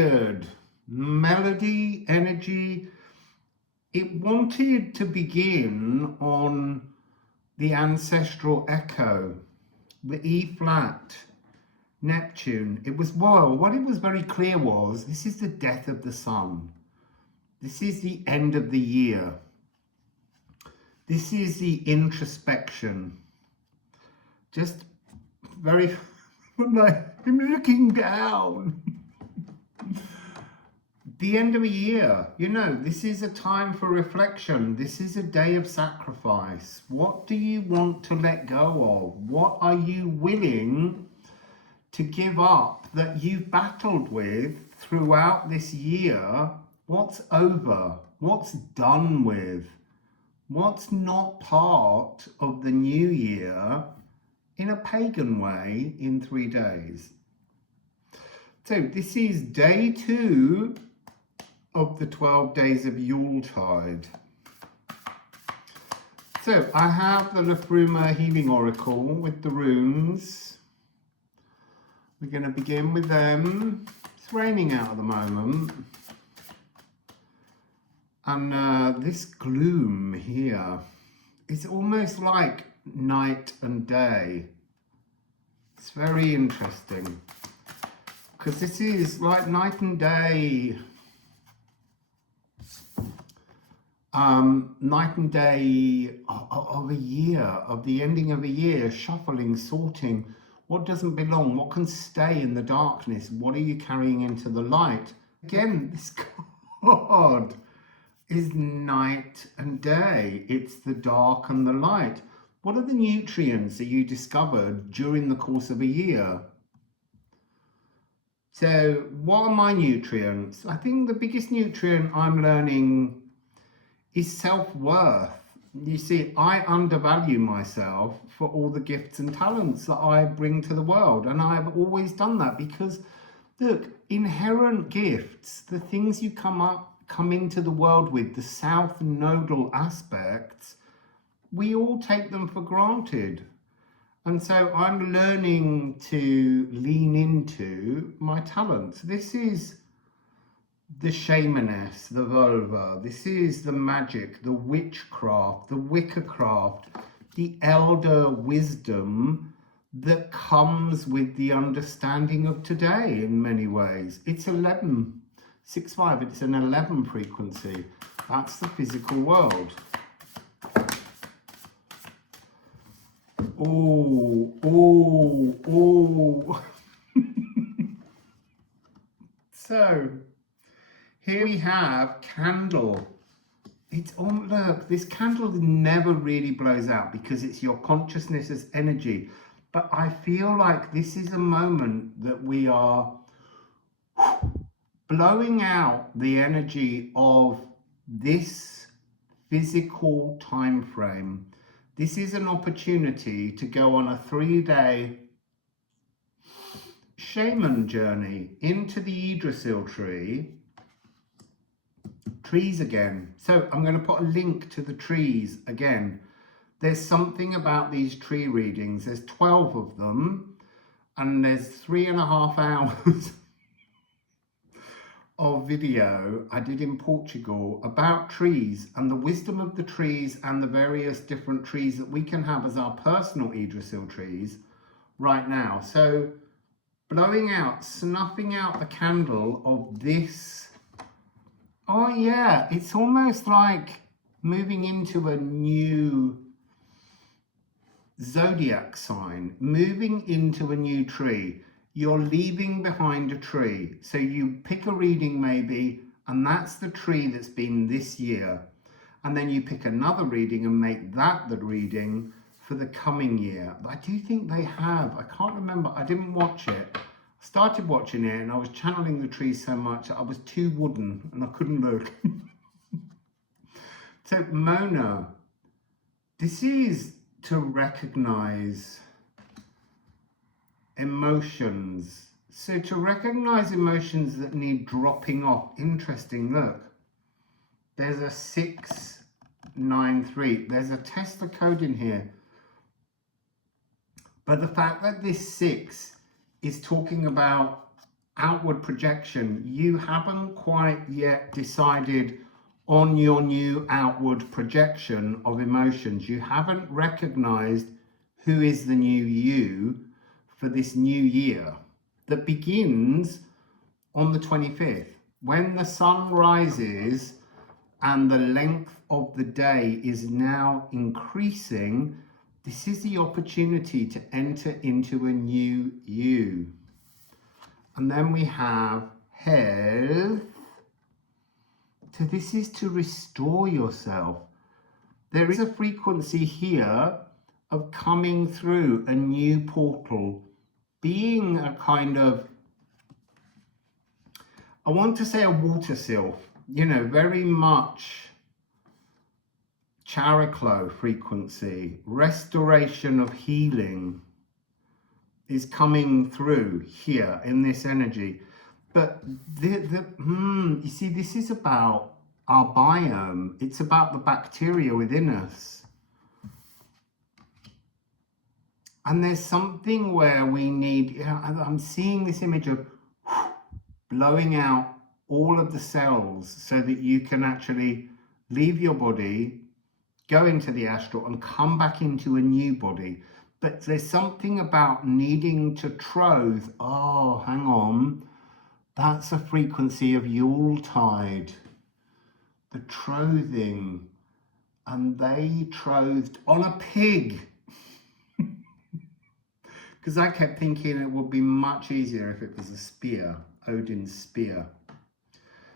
weird melody, energy. It wanted to begin on the ancestral echo, the E flat, Neptune. It was, well, what it was very clear was, this is the death of the sun. This is the end of the year. This is the introspection. Just very, I'm looking down. The end of a year, you know, this is a time for reflection. This is a day of sacrifice. What do you want to let go of? What are you willing to give up that you've battled with throughout this year? What's over? What's done with? What's not part of the new year in a pagan way in 3 days? So this is day 2 of the 12 days of Yuletide. So I have the Liffruma Healing Oracle with the runes. We're going to begin with them. It's raining out at the moment. And this gloom here is almost like night and day. It's very interesting because this is like night and day. Night and day of a year, of the ending of a year, shuffling, sorting. What doesn't belong? What can stay in the darkness? What are you carrying into the light? Again, this card is night and day. It's the dark and the light. What are the nutrients that you discovered during the course of a year? So what are my nutrients? I think the biggest nutrient I'm learning is self-worth. You see, I undervalue myself for all the gifts and talents that I bring to the world. And I've always done that because, look, inherent gifts, the things you come into the world with, the south nodal aspects, we all take them for granted. And so I'm learning to lean into my talents. This is the shamaness, the vulva. This is the magic, the witchcraft, the wickercraft, the elder wisdom that comes with the understanding of today in many ways. It's 11.65, it's an 11 frequency. That's the physical world. Oh, oh, oh. So, here we have candle. It's on, look, this candle never really blows out because it's your consciousness as energy. But I feel like this is a moment that we are blowing out the energy of this physical time frame. This is an opportunity to go on a 3-day shaman journey into the Yggdrasil trees again. So I'm going to put a link to the trees again. There's something about these tree readings. There's 12 of them, and there's 3.5 hours of video I did in Portugal about trees and the wisdom of the trees and the various different trees that we can have as our personal Yggdrasil trees right now. So blowing out, snuffing out the candle of this. Oh yeah, it's almost like moving into a new zodiac sign, moving into a new tree. You're leaving behind a tree. So you pick a reading maybe, and that's the tree that's been this year. And then you pick another reading and make that the reading for the coming year. I do think they have, I can't remember, I didn't watch it. I started watching it and I was channeling the trees so much that I was too wooden and I couldn't look. So Mona, this is to recognize emotions. So to recognize emotions that need dropping off. Interesting, look. There's a 693. There's a Tesla code in here. But the fact that this 6 is talking about outward projection. You haven't quite yet decided on your new outward projection of emotions. You haven't recognized who is the new you for this new year that begins on the 25th. When the sun rises and the length of the day is now increasing, this is the opportunity to enter into a new you. And then we have health. So this is to restore yourself. There is a frequency here of coming through a new portal, being a kind of, I want to say a water sylph, you know, very much chariclo frequency, restoration of healing is coming through here in this energy. But you see, this is about our biome. It's about the bacteria within us. And there's something where we need, you know, I'm seeing this image of blowing out all of the cells so that you can actually leave your body, go into the astral and come back into a new body. But there's something about needing to troth. Oh, hang on. That's a frequency of Yuletide. The trothing. And they trothed on a pig. Because I kept thinking it would be much easier if it was a spear, Odin's spear.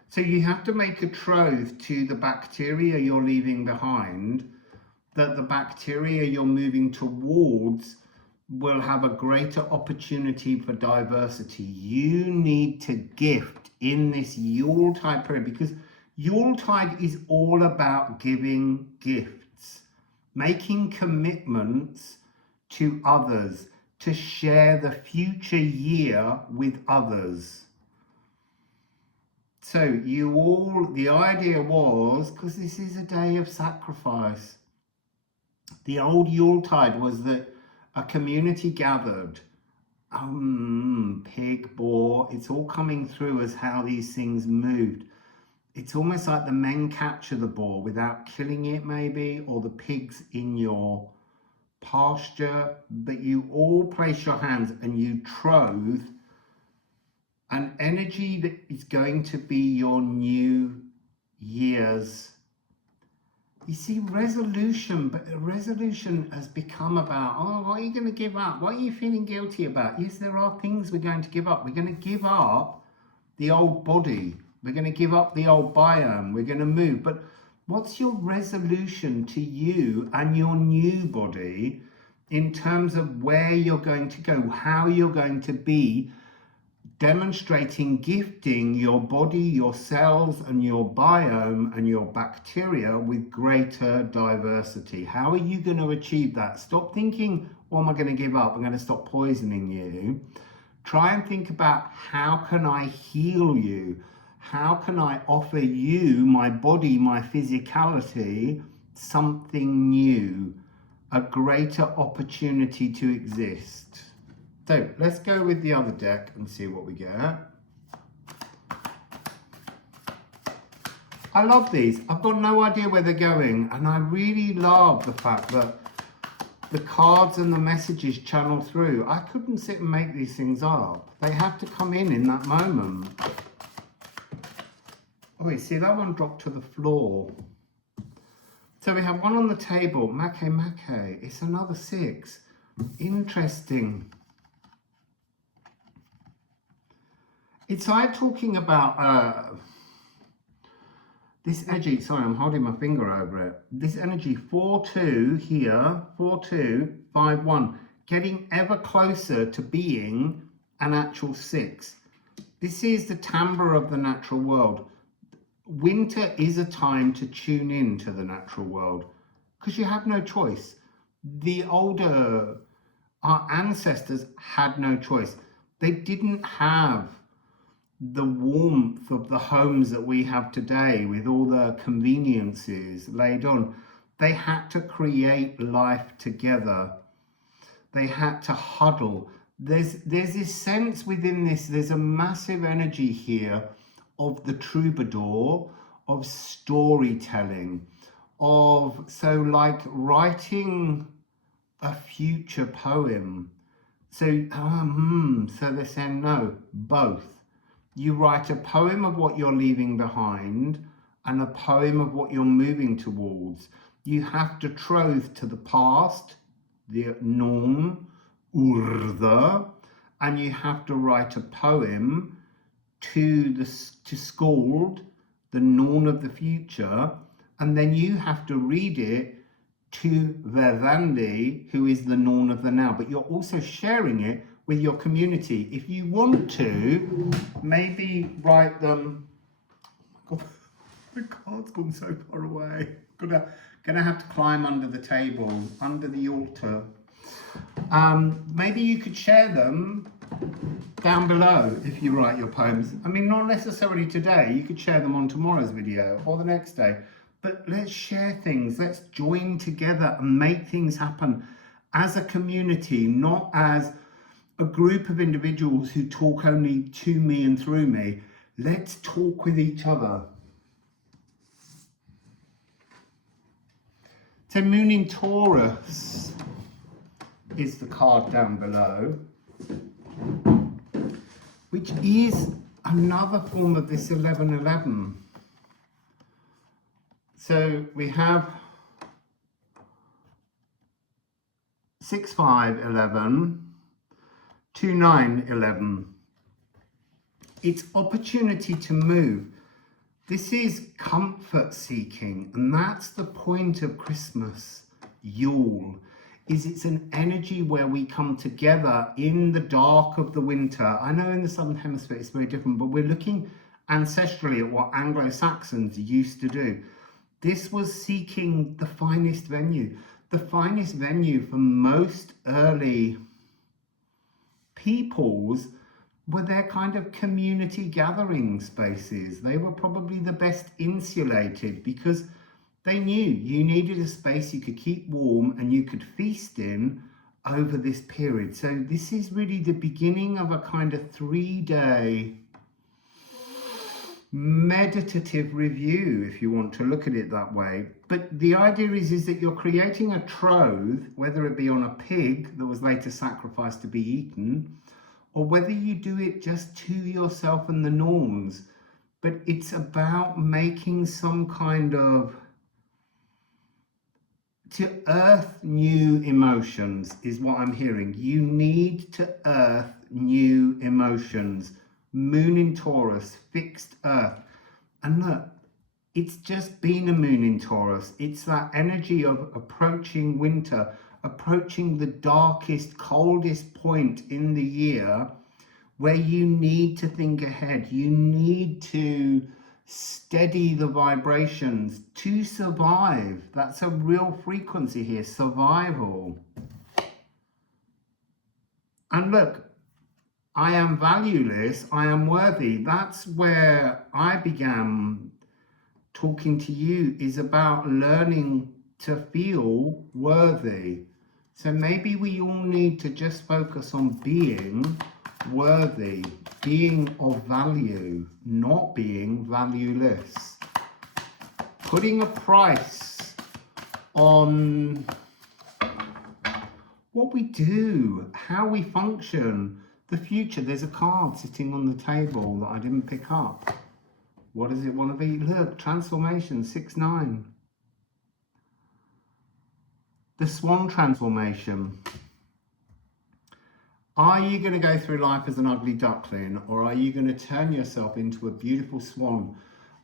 So you have to make a troth to the bacteria you're leaving behind, that the bacteria you're moving towards will have a greater opportunity for diversity. You need to gift in this Yuletide period, because Yuletide is all about giving gifts, making commitments to others, to share the future year with others. So the idea was, because this is a day of sacrifice, the old Yuletide was that a community gathered, pig, boar, it's all coming through as how these things moved. It's almost like the men capture the boar without killing it maybe, or the pigs in your pasture, but you all place your hands and you troth an energy that is going to be your new year's. You see, resolution, but resolution has become about, oh, what are you going to give up? What are you feeling guilty about? Yes, there are things we're going to give up. We're going to give up the old body. We're going to give up the old biome. We're going to move. But what's your resolution to you and your new body in terms of where you're going to go, how you're going to be demonstrating, gifting your body, your cells and your biome and your bacteria with greater diversity? How are you going to achieve that? Stop thinking, what am I going to give up? I'm going to stop poisoning you. Try and think about, how can I heal you? How can I offer you, my body, my physicality, something new, a greater opportunity to exist? So let's go with the other deck and see what we get. I love these. I've got no idea where they're going, and I really love the fact that the cards and the messages channel through. I couldn't sit and make these things up. They have to come in that moment. Oh, you see, that one dropped to the floor. So we have one on the table. Make. It's another 6. Interesting. It's like talking about this energy. Sorry, I'm holding my finger over it. This energy, 4-2 here, 4-2, 5-1, getting ever closer to being an actual 6. This is the timbre of the natural world. Winter is a time to tune in to the natural world, because you have no choice. Our ancestors had no choice. They didn't have the warmth of the homes that we have today with all the conveniences laid on. They had to create life together. They had to huddle. There's this sense within this, there's a massive energy here of the troubadour, of storytelling, of, so like writing a future poem. So, so they're saying no, both. You write a poem of what you're leaving behind and a poem of what you're moving towards. You have to troth to the past, the norm, urda, and you have to write a poem to scald the norn of the future, and then you have to read it to Verdandi, who is the norn of the now. But you're also sharing it with your community. If you want to, maybe write them. Oh my God, the card's gone so far away. Gonna have to climb under the table, under the altar. Maybe you could share them down below if you write your poems. I mean, not necessarily today. You could share them on tomorrow's video or the next day. But let's share things. Let's join together and make things happen as a community, not as a group of individuals who talk only to me and through me. Let's talk with each other. So Moon in Taurus is the card down below, which is another form of this 1111. So we have 6-5-11, 2-9-11. It's opportunity to move. This is comfort seeking, and that's the point of Christmas, Yule, is it's an energy where we come together in the dark of the winter. I know in the Southern Hemisphere it's very different, but we're looking ancestrally at what Anglo-Saxons used to do. This was seeking the finest venue. The finest venue for most early peoples were their kind of community gathering spaces. They were probably the best insulated because they knew you needed a space you could keep warm and you could feast in over this period. So this is really the beginning of a kind of 3-day meditative review, if you want to look at it that way. But the idea is that you're creating a troth, whether it be on a pig that was later sacrificed to be eaten, or whether you do it just to yourself and the norms. But it's about making some kind of, to earth new emotions is what I'm hearing. You need to earth new emotions. Moon in Taurus, fixed earth. And look, it's just been a moon in Taurus. It's that energy of approaching winter, approaching the darkest, coldest point in the year where you need to think ahead. You need to steady the vibrations to survive. That's a real frequency here, survival. And look, I am valueless, I am worthy. That's where I began talking to you, is about learning to feel worthy. So maybe we all need to just focus on being worthy, being of value, not being valueless. Putting a price on what we do, how we function, the future. There's a card sitting on the table that I didn't pick up. What does it want to be? Look, transformation, 6-9. The swan transformation. Are you going to go through life as an ugly duckling, or are you going to turn yourself into a beautiful swan?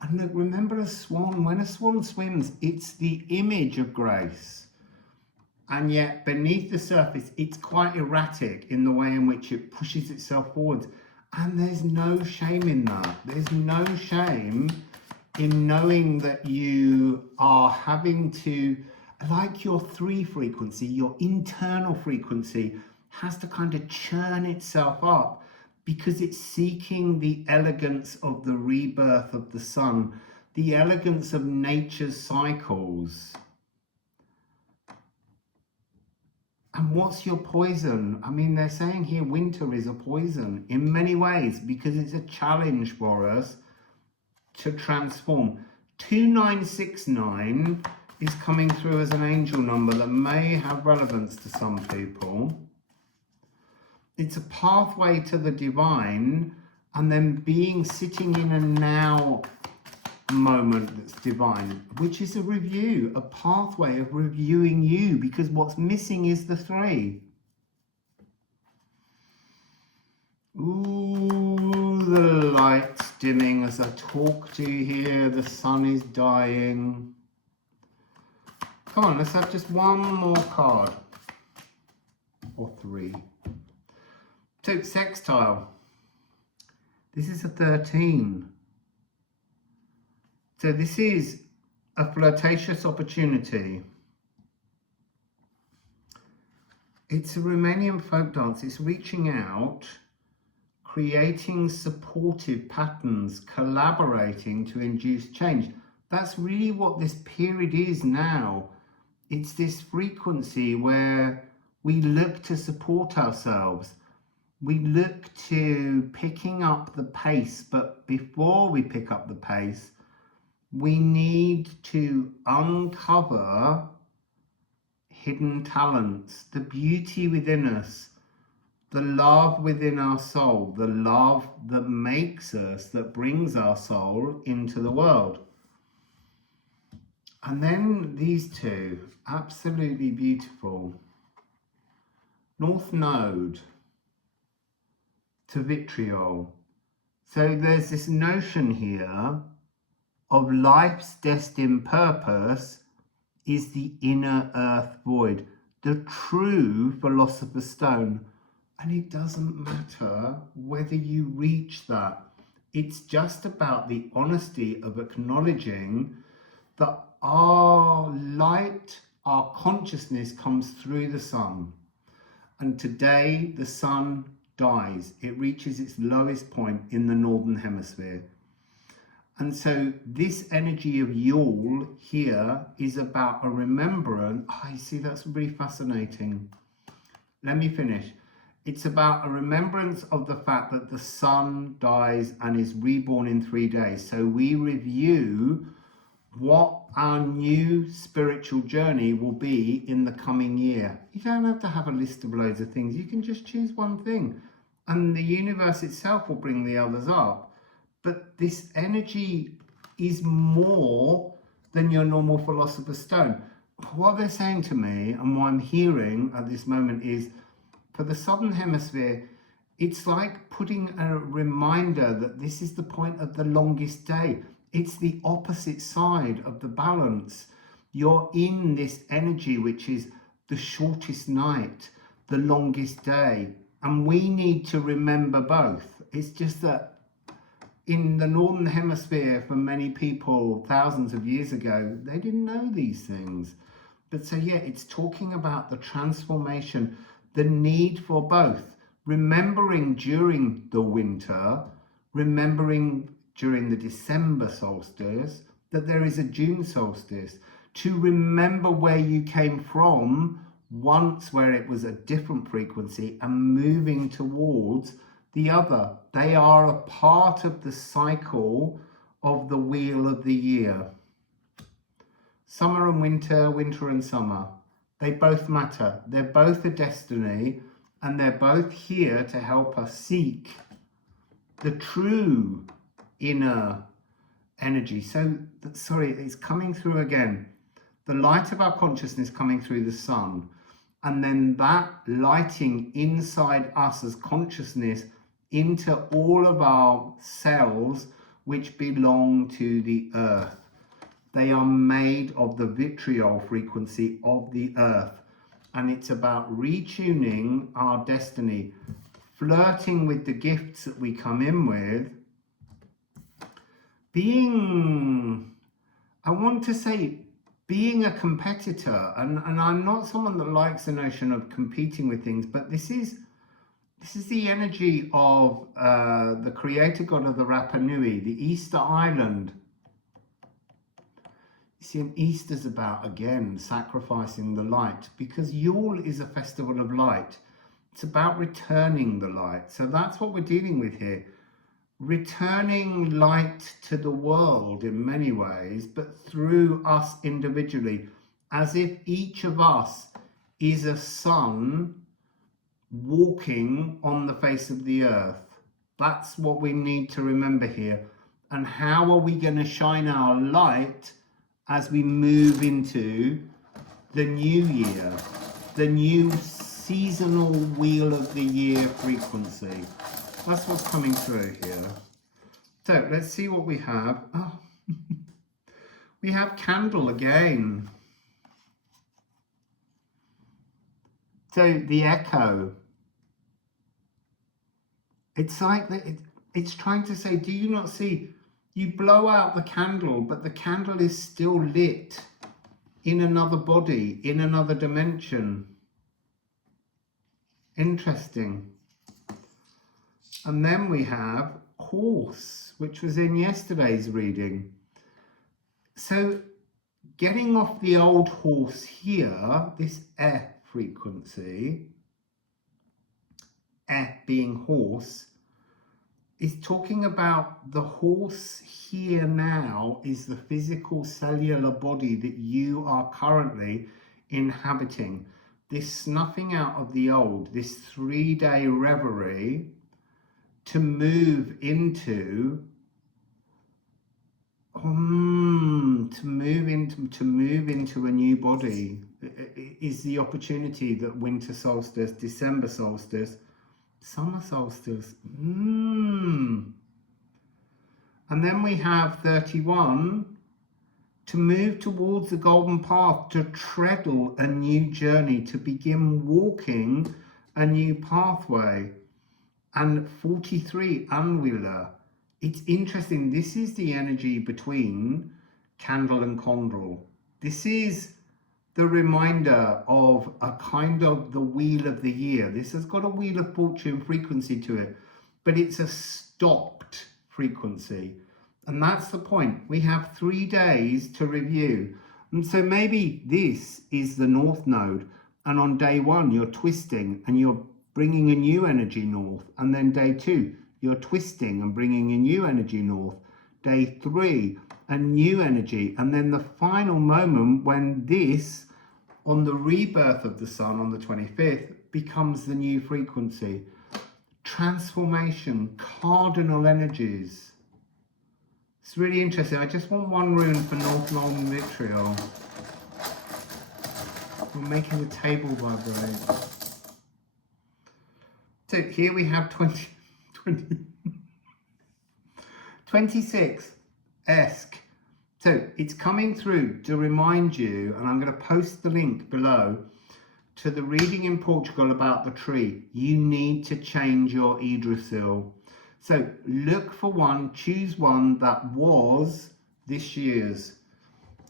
And look, remember a swan, when a swan swims, it's the image of grace. And yet beneath the surface, it's quite erratic in the way in which it pushes itself forward. And there's no shame in that. There's no shame in knowing that you are having to, like your 3 frequency, your internal frequency has to kind of churn itself up because it's seeking the elegance of the rebirth of the sun, the elegance of nature's cycles. And what's your poison? I mean, they're saying here winter is a poison in many ways because it's a challenge for us to transform. 2969 is coming through as an angel number that may have relevance to some people. It's a pathway to the divine, and then sitting in a now moment that's divine, which is a review, a pathway of reviewing you, because what's missing is the 3. Ooh, the light's dimming as I talk to you here. The sun is dying. Come on, let's have just one more card. Or 3. So, sextile. This is a 13. So this is a flirtatious opportunity. It's a Romanian folk dance. It's reaching out, creating supportive patterns, collaborating to induce change. That's really what this period is now. It's this frequency where we look to support ourselves. We look to picking up the pace, but before we pick up the pace, we need to uncover hidden talents, the beauty within us, the love within our soul, the love that makes us, that brings our soul into the world. And then these 2, absolutely beautiful. North Node to Vitriol. So there's this notion here of life's destined purpose is the inner earth void, the true philosopher's stone. And it doesn't matter whether you reach that. It's just about the honesty of acknowledging that our light, our consciousness comes through the sun. And today the sun dies. It reaches its lowest point in the northern hemisphere. And so this energy of Yule here is about a remembrance. I see, that's really fascinating. Let me finish. It's about a remembrance of the fact that the sun dies and is reborn in 3 days. So we review what our new spiritual journey will be in the coming year. You don't have to have a list of loads of things. You can just choose one thing. And the universe itself will bring the others up. But this energy is more than your normal philosopher's stone. What they're saying to me and what I'm hearing at this moment is, for the southern hemisphere, it's like putting a reminder that this is the point of the longest day. It's the opposite side of the balance. You're in this energy which is the shortest night, the longest day. And we need to remember both. It's just that in the northern hemisphere, for many people thousands of years ago, they didn't know these things. But so yeah, it's talking about the transformation, the need for both. Remembering during the winter, remembering during the December solstice, that there is a June solstice. To remember where you came from once, where it was a different frequency, and moving towards the other. They are a part of the cycle of the wheel of the year. Summer and winter, winter and summer. They both matter. They're both a destiny, and they're both here to help us seek the true inner energy. So, sorry, it's coming through again. The light of our consciousness coming through the sun, and then that lighting inside us as consciousness into all of our cells which belong to the earth. They are made of the vitriol frequency of the earth, and it's about retuning our destiny, flirting with the gifts that we come in with, being, I want to say, being a competitor. And I'm not someone that likes the notion of competing with things, but this is the energy of the creator god of the Rapa Nui, the Easter Island. See, and Easter's about, again, sacrificing the light, because Yule is a festival of light. It's about returning the light. So that's what we're dealing with here. Returning light to the world in many ways, but through us individually, as if each of us is a sun walking on the face of the earth. That's what we need to remember here. And how are we going to shine our light as we move into the new year, the new seasonal wheel of the year frequency? That's what's coming through here. So let's see what we have. Oh, we have candle again. So the echo. It's like that. It's trying to say, do you not see? You blow out the candle, but the candle is still lit in another body, in another dimension. Interesting. And then we have horse, which was in yesterday's reading. So getting off the old horse here, this F frequency, F being horse, is talking about the horse here now is the physical cellular body that you are currently inhabiting. This snuffing out of the old, this 3-day reverie to move into a new body is the opportunity that winter solstice, December solstice, summer solstice. And then we have 31, to move towards the golden path, to treadle a new journey, to begin walking a new pathway. And 43, Anwila. It's interesting. This is the energy between candle and condor. This is the reminder of a kind of the wheel of the year. This has got a wheel of fortune frequency to it, but it's a stopped frequency. And that's the point. We have 3 days to review. And so maybe this is the north node. And on day 1, you're twisting and you're bringing a new energy north. And then day 2, you're twisting and bringing a new energy north. Day 3, a new energy. And then the final moment when this, on the rebirth of the sun on the 25th, becomes the new frequency. Transformation, cardinal energies. It's really interesting. I just want one rune for North Northern Vitriol. We're making the table vibrate. So here we have 26, Esk. So it's coming through to remind you, and I'm going to post the link below, to the reading in Portugal about the tree. You need to change your Yggdrasil. So look for one, choose one that was this year's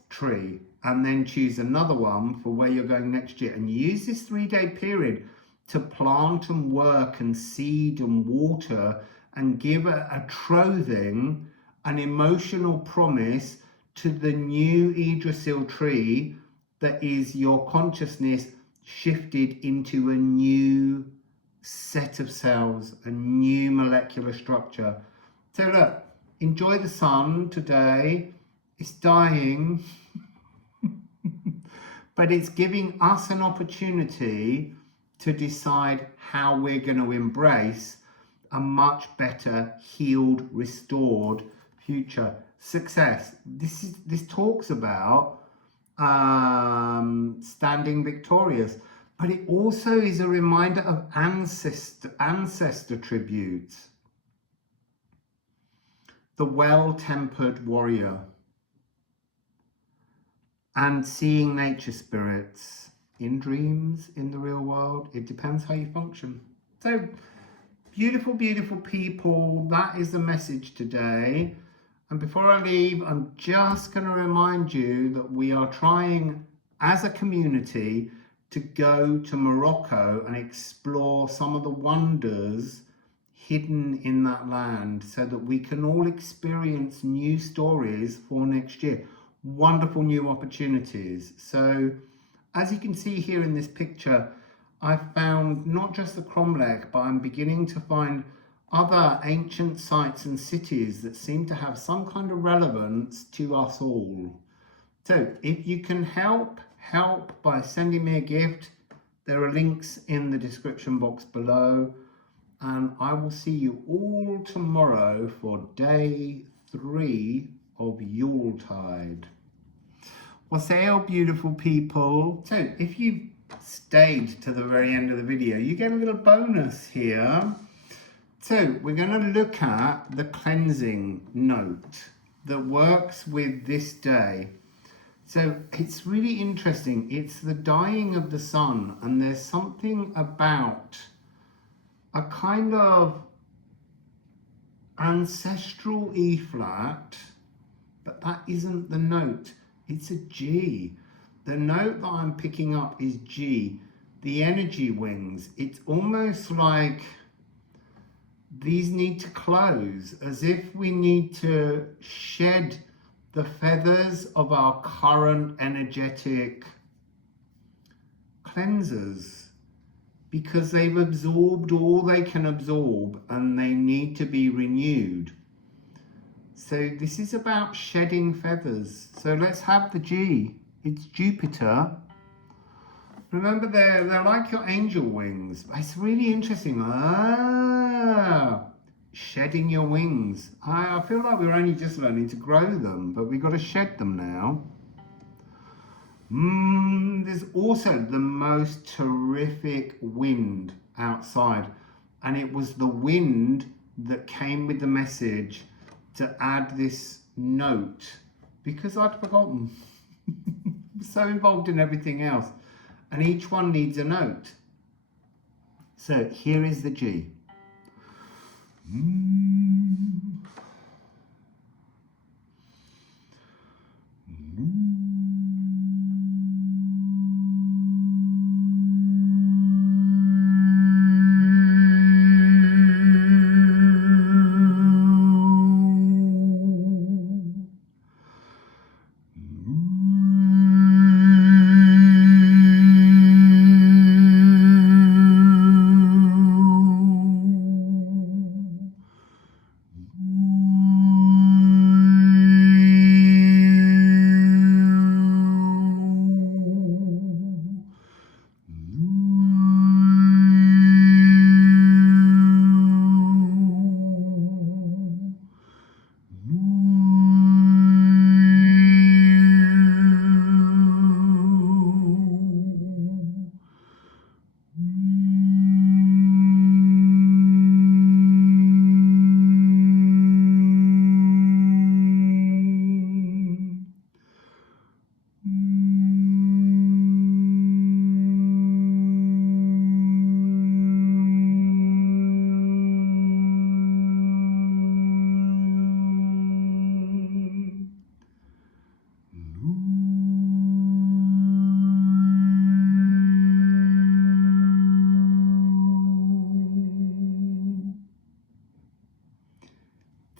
tree, and then choose another one for where you're going next year. And use this 3-day period to plant and work and seed and water and give a trothing, an emotional promise to the new Yggdrasil tree that is your consciousness shifted into a new set of cells, a new molecular structure. So look, enjoy the sun today. It's dying, but it's giving us an opportunity to decide how we're going to embrace a much better, healed, restored future. Success. This talks about standing victorious, but it also is a reminder of ancestor tributes. The well-tempered warrior, and seeing nature spirits in dreams, in the real world. It depends how you function. So beautiful, beautiful people. That is the message today. And before I leave, I'm just going to remind you that we are trying as a community to go to Morocco and explore some of the wonders hidden in that land so that we can all experience new stories for next year. wonderful new opportunities. So as you can see here in this picture, I've found not just the cromlech, but I'm beginning to find other ancient sites and cities that seem to have some kind of relevance to us all. So if you can help by sending me a gift. There are links in the description box below, and I will see you all tomorrow for day 3 of Yuletide. Wassail, beautiful people. So if you stayed to the very end of the video, you get a little bonus here. So we're going to look at the cleansing note that works with this day. So it's really interesting. It's the dying of the sun, and there's something about a kind of ancestral E flat, but that isn't the note. It's a G. The note that I'm picking up is G. The energy wings. It's almost like these need to close, as if we need to shed the feathers of our current energetic cleansers, because they've absorbed all they can absorb and they need to be renewed. So this is about shedding feathers. So let's have the G. It's Jupiter. Remember, they're like your angel wings. It's really interesting. Shedding your wings. I feel like we're only just learning to grow them, but we've got to shed them now. There's also the most terrific wind outside, and it was the wind that came with the message to add this note, because I'd forgotten. I'm so involved in everything else, and each one needs a note. So here is the G.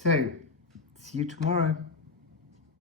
So, see you tomorrow.